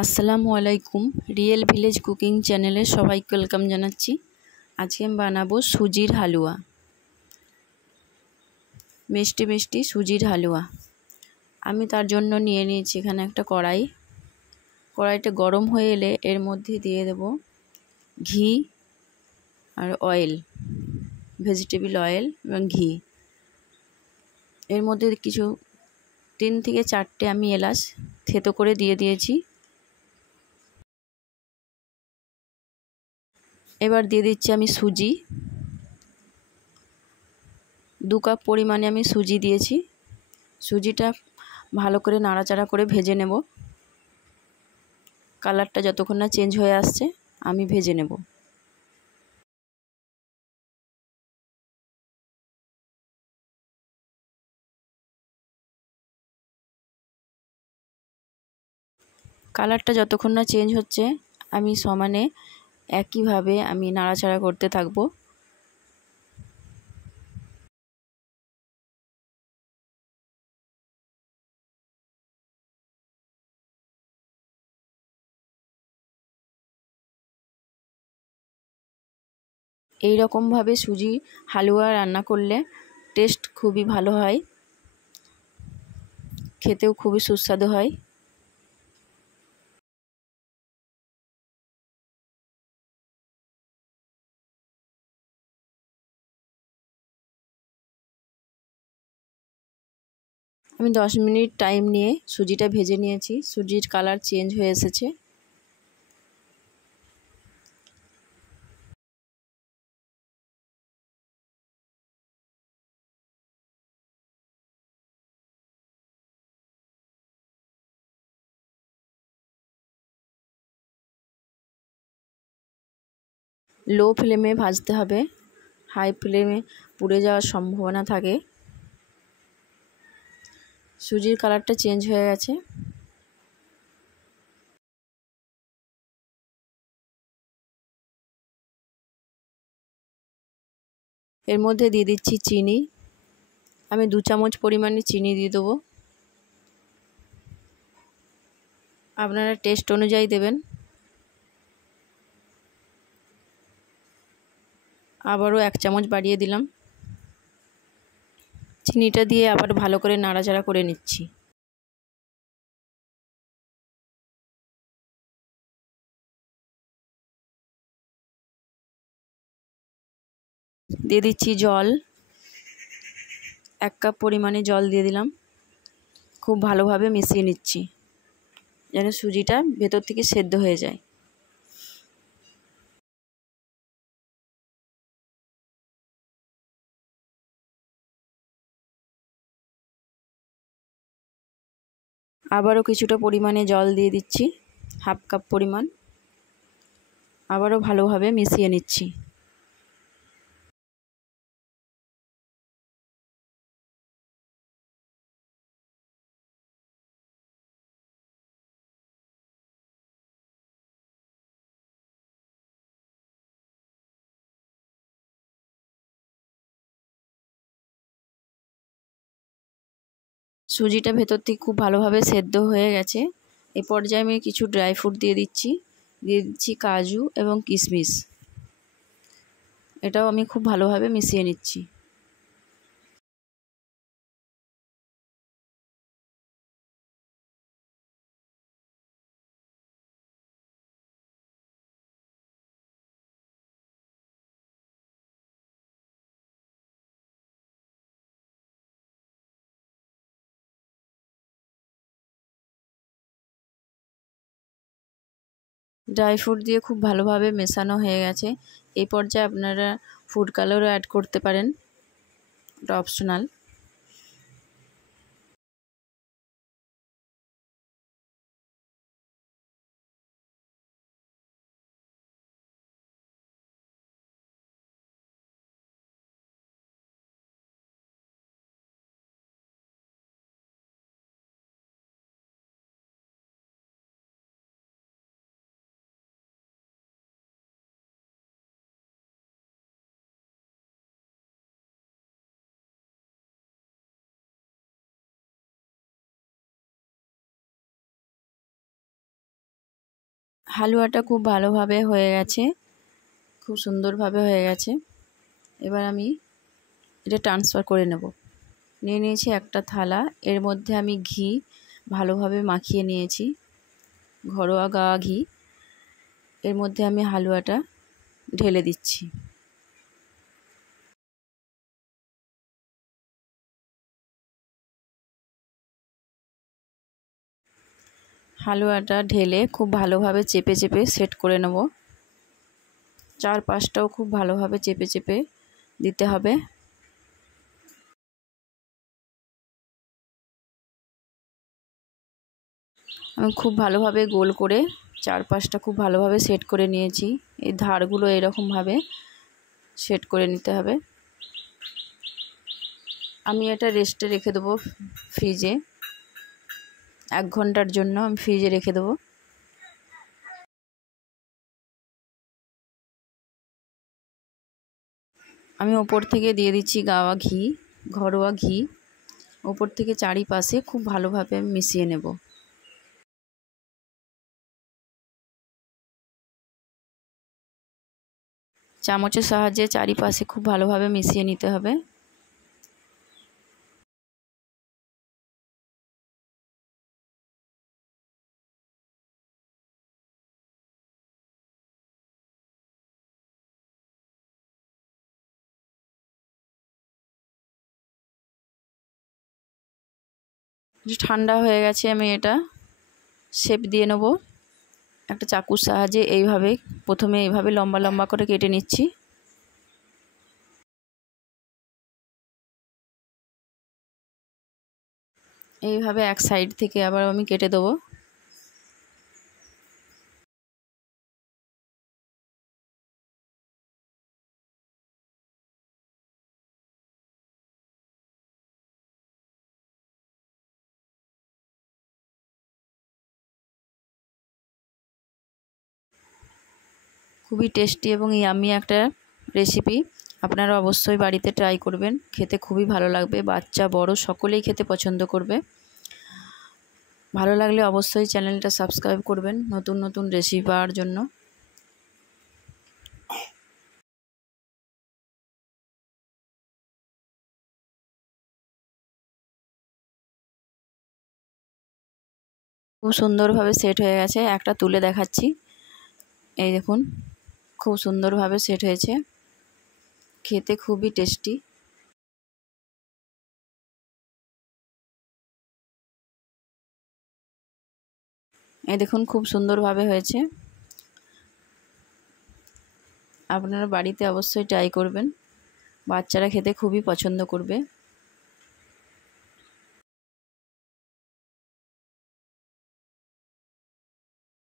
আসসালামু আলাইকুম। Real village cooking চ্যানেলে সবাইকে ওয়েলকাম জানাচ্ছি। আজকে আমি বানাবো সুজির হালুয়া, মিষ্টি মিষ্টি সুজির হালুয়া। আমি তার জন্য নিয়ে নিয়েছি এখানে একটা কড়াইটা গরম হয়ে এলে এর মধ্যে দিয়ে দেব ঘি আর অয়েল, ভেজিটেবল অয়েল এবং ঘি। এর মধ্যে কিছু 3 থেকে 4টে আমি এলাচ থেতো করে দিয়ে দিয়েছি। এবার দিয়ে দিচ্ছি আমি সুজি, 2 কাপ পরিমাণে আমি সুজি দিয়েছি। সুজিটা ভালো করে নাড়াচাড়া করে ভেজে নেব। কালারটা যতক্ষণ না চেঞ্জ হয়ে আসছে আমি ভেজে নেব। কালারটা যতক্ষণ না চেঞ্জ হচ্ছে আমি সমানে একইভাবে আমি নাড়াচাড়া করতে থাকবো। এই রকমভাবে সুজি হালুয়া রান্না করলে টেস্ট খুবই ভালো হয়, খেতেও খুবই সুস্বাদু হয়। আমি 10 মিনিট টাইম নিয়ে সুজিটা ভেজে নিয়েছি। সুজির কালার চেঞ্জ হয়ে এসেছে। লো ফ্লেমে ভাজতে হবে, হাই ফ্লেমে পুড়ে যাওয়ার সম্ভাবনা থাকে। সুজির কালারটা চেঞ্জ হয়ে গেছে। এর মধ্যে দিয়ে দিচ্ছি চিনি। আমি 2 চামচ পরিমাণে চিনি দিয়ে দেবো। আপনারা টেস্ট অনুযায়ী দেবেন। আবারও 1 চামচ বাড়িয়ে দিলাম। চিনিটা দিয়ে আবার ভালো করে নাড়াচাড়া করে নিচ্ছি। দিয়ে দিচ্ছি জল, 1 কাপ পরিমাণে জল দিয়ে দিলাম। খুব ভালোভাবে মিশিয়ে নিচ্ছি যেন সুজিটা ভেতর থেকে সেদ্ধ হয়ে যায়। আবারও কিছুটা পরিমাণে জল দিয়ে দিচ্ছি, 1/2 কাপ পরিমাণ। আবারও ভালোভাবে মিশিয়ে নিচ্ছি। সুজিটা ভেতর থেকে খুব ভালোভাবে সেদ্ধ হয়ে গেছে। এই পর্যায়ে আমি কিছু ড্রাই ফ্রুট দিয়ে দিচ্ছি কাজু এবং কিশমিশ। এটাও আমি খুব ভালোভাবে মিশিয়ে নিচ্ছি। ড্রাই ফ্রুট দিয়ে খুব ভালোভাবে মেশানো হয়ে গেছে। এই পর্যায়ে আপনারা ফুড কালারও অ্যাড করতে পারেন, এটা অপশনাল। হালুয়াটা খুব ভালোভাবে হয়ে গেছে, খুব সুন্দরভাবে হয়ে গেছে। এবার আমি এটা ট্রান্সফার করে নেব। নিয়ে নিয়েছি একটা থালা, এর মধ্যে আমি ঘি ভালোভাবে মাখিয়ে নিয়েছি, ঘরোয়া গাওয়া ঘি। এর মধ্যে আমি হালুয়াটা ঢেলে দিচ্ছি। হালুয়াটা ঢেলে খুব ভালোভাবে চেপে চেপে সেট করে নেব। চারপাশটাও খুব ভালোভাবে চেপে চেপে দিতে হবে। আমি খুব ভালোভাবে গোল করে চারপাশটা খুব ভালোভাবে সেট করে নিয়েছি। এই ধারগুলো এরকমভাবে সেট করে নিতে হবে। আমি এটা রেস্টে রেখে দেবো ফ্রিজে, 1 ঘন্টার জন্য আমি ফ্রিজে রেখে দেবো। আমি ওপর থেকে দিয়ে দিচ্ছি গাওয়া ঘি, ঘরোয়া ঘি। ওপর থেকে চারিপাশে খুব ভালোভাবে মিশিয়ে নেব। চামচের সাহায্যে চারিপাশে খুব ভালোভাবে মিশিয়ে নিতে হবে। ঠান্ডা হয়ে গেছে, আমি এটা শেপ দিয়ে নেব একটা চাকুর সাহায্যে। প্রথমে এইভাবে লম্বা লম্বা করে কেটে নিচ্ছি। এইভাবে এক সাইড থেকে আবার আমি কেটে দেবো। খুবই টেস্টি এবং ইয়াম্মি একটা রেসিপি। আপনারা অবশ্যই বাড়িতে ট্রাই করবেন, খেতে খুবই ভালো লাগবে। বাচ্চা বড় সকলেই খেতে পছন্দ করবে। ভালো লাগলে অবশ্যই চ্যানেলটা সাবস্ক্রাইব করবেন নতুন নতুন রেসিপি পাওয়ার জন্য। খুব সুন্দরভাবে সেট হয়ে গেছে, একটা তুলে দেখাচ্ছি। এই দেখুন, খুব সুন্দরভাবে সেট হয়েছে, খেতে খুবই টেস্টি। এই দেখুন, খুব সুন্দরভাবে হয়েছে। আপনারা বাড়িতে অবশ্যই ট্রাই করবেন, বাচ্চারা খেতে খুবই পছন্দ করবে।